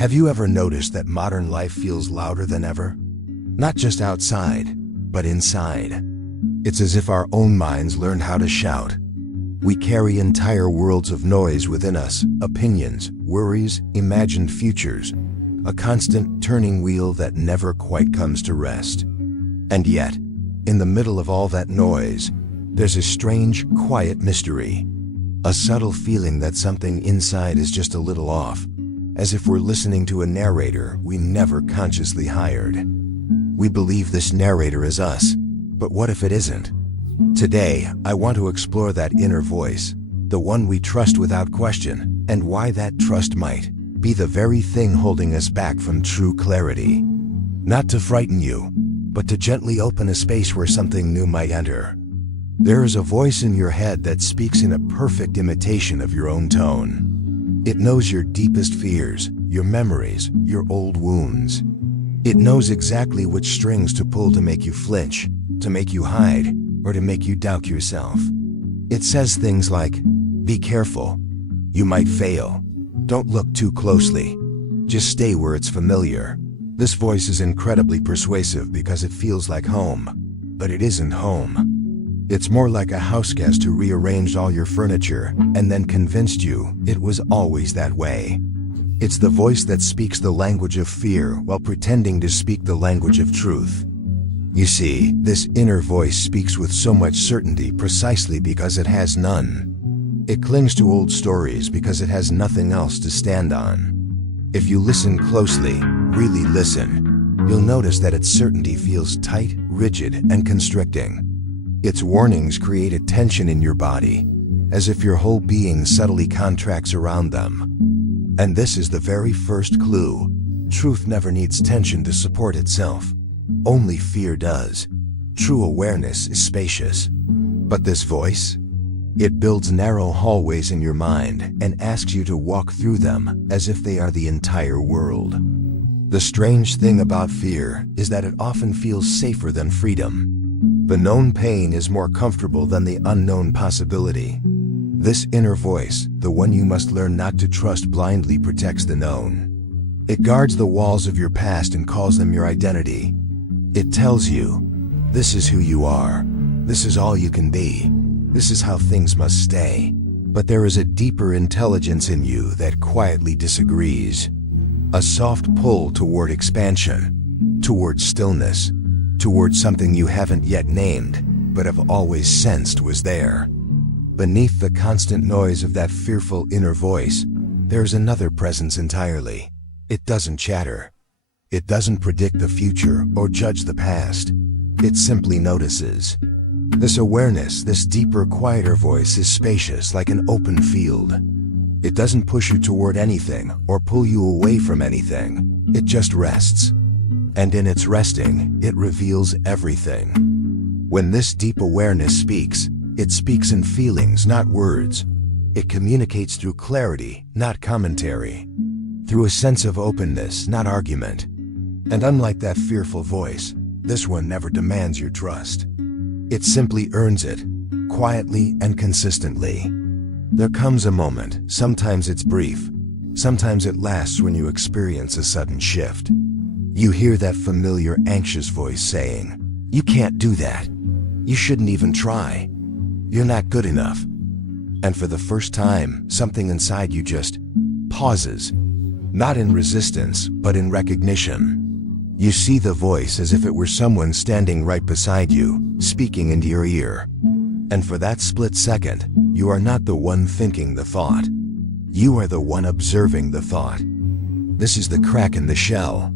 Have you ever noticed that modern life feels louder than ever? Not just outside, but inside. It's as if our own minds learned how to shout. We carry entire worlds of noise within us, opinions, worries, imagined futures, a constant turning wheel that never quite comes to rest. And yet, in the middle of all that noise, there's a strange, quiet mystery. A subtle feeling that something inside is just a little off, as if we're listening to a narrator we never consciously hired. We believe this narrator is us, but what if it isn't? Today, I want to explore that inner voice, the one we trust without question, and why that trust might be the very thing holding us back from true clarity. Not to frighten you, but to gently open a space where something new might enter. There is a voice in your head that speaks in a perfect imitation of your own tone. It knows your deepest fears, your memories, your old wounds. It knows exactly which strings to pull to make you flinch, to make you hide, or to make you doubt yourself. It says things like, "Be careful. You might fail. Don't look too closely. Just stay where it's familiar." This voice is incredibly persuasive because it feels like home, but it isn't home. It's more like a houseguest who rearranged all your furniture and then convinced you it was always that way. It's the voice that speaks the language of fear while pretending to speak the language of truth. You see, this inner voice speaks with so much certainty precisely because it has none. It clings to old stories because it has nothing else to stand on. If you listen closely, really listen, you'll notice that its certainty feels tight, rigid, and constricting. Its warnings create a tension in your body, as if your whole being subtly contracts around them. And this is the very first clue. Truth never needs tension to support itself. Only fear does. True awareness is spacious. But this voice? It builds narrow hallways in your mind and asks you to walk through them as if they are the entire world. The strange thing about fear is that it often feels safer than freedom. The known pain is more comfortable than the unknown possibility. This inner voice, the one you must learn not to trust blindly, protects the known. It guards the walls of your past and calls them your identity. It tells you, this is who you are, this is all you can be, this is how things must stay. But there is a deeper intelligence in you that quietly disagrees. A soft pull toward expansion, toward stillness, toward something you haven't yet named, but have always sensed was there. Beneath the constant noise of that fearful inner voice, there's another presence entirely. It doesn't chatter. It doesn't predict the future or judge the past. It simply notices. This awareness, this deeper, quieter voice is spacious like an open field. It doesn't push you toward anything or pull you away from anything. It just rests. And in its resting, it reveals everything. When this deep awareness speaks, it speaks in feelings, not words. It communicates through clarity, not commentary. Through a sense of openness, not argument. And unlike that fearful voice, this one never demands your trust. It simply earns it, quietly and consistently. There comes a moment, sometimes it's brief, sometimes it lasts, when you experience a sudden shift. You hear that familiar anxious voice saying, "You can't do that. You shouldn't even try. You're not good enough." And for the first time, something inside you just pauses, not in resistance, but in recognition. You see the voice as if it were someone standing right beside you, speaking into your ear. And for that split second, you are not the one thinking the thought. You are the one observing the thought. This is the crack in the shell.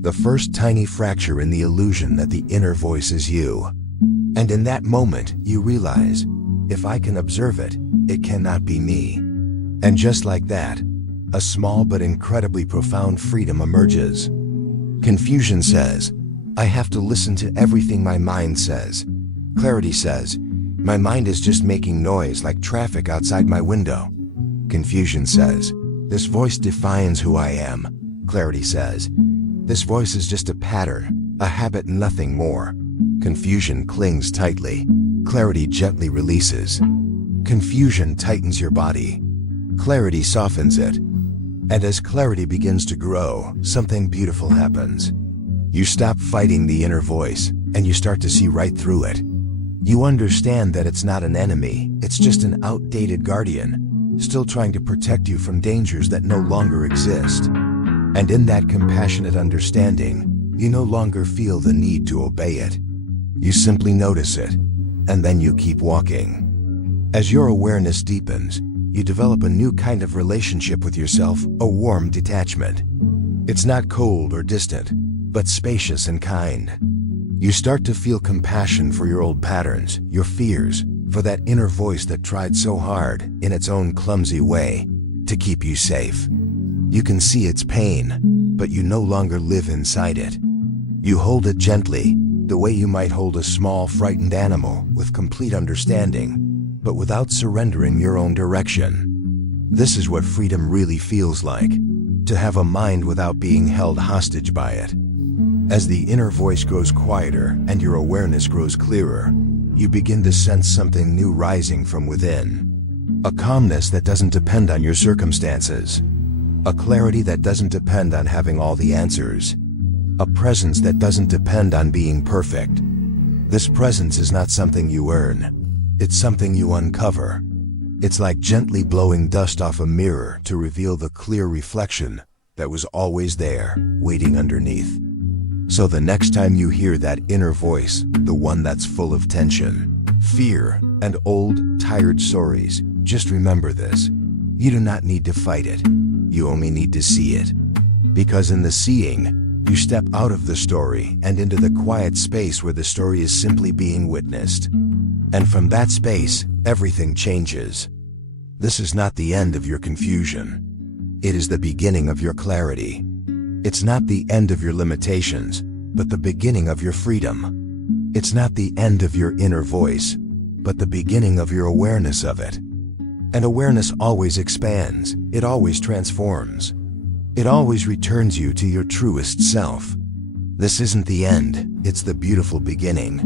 The first tiny fracture in the illusion that the inner voice is you. And in that moment, you realize, if I can observe it, it cannot be me. And just like that, a small but incredibly profound freedom emerges. Confusion says, I have to listen to everything my mind says. Clarity says, my mind is just making noise like traffic outside my window. Confusion says, this voice defines who I am. Clarity says, this voice is just a pattern, a habit, nothing more. Confusion clings tightly. Clarity gently releases. Confusion tightens your body. Clarity softens it. And as clarity begins to grow, something beautiful happens. You stop fighting the inner voice, and you start to see right through it. You understand that it's not an enemy, it's just an outdated guardian, still trying to protect you from dangers that no longer exist. And in that compassionate understanding, you no longer feel the need to obey it. You simply notice it, and then you keep walking. As your awareness deepens, you develop a new kind of relationship with yourself, a warm detachment. It's not cold or distant, but spacious and kind. You start to feel compassion for your old patterns, your fears, for that inner voice that tried so hard, in its own clumsy way, to keep you safe. You can see its pain, but you no longer live inside it. You hold it gently, the way you might hold a small, frightened animal, with complete understanding, but without surrendering your own direction. This is what freedom really feels like, to have a mind without being held hostage by it. As the inner voice grows quieter and your awareness grows clearer, you begin to sense something new rising from within. A calmness that doesn't depend on your circumstances. A clarity that doesn't depend on having all the answers. A presence that doesn't depend on being perfect. This presence is not something you earn. It's something you uncover. It's like gently blowing dust off a mirror to reveal the clear reflection that was always there, waiting underneath. So the next time you hear that inner voice, the one that's full of tension, fear, and old, tired stories, just remember this. You do not need to fight it. You only need to see it. Because in the seeing, you step out of the story and into the quiet space where the story is simply being witnessed. And from that space, everything changes. This is not the end of your confusion. It is the beginning of your clarity. It's not the end of your limitations, but the beginning of your freedom. It's not the end of your inner voice, but the beginning of your awareness of it. And awareness always expands, it always transforms. It always returns you to your truest self. This isn't the end, it's the beautiful beginning.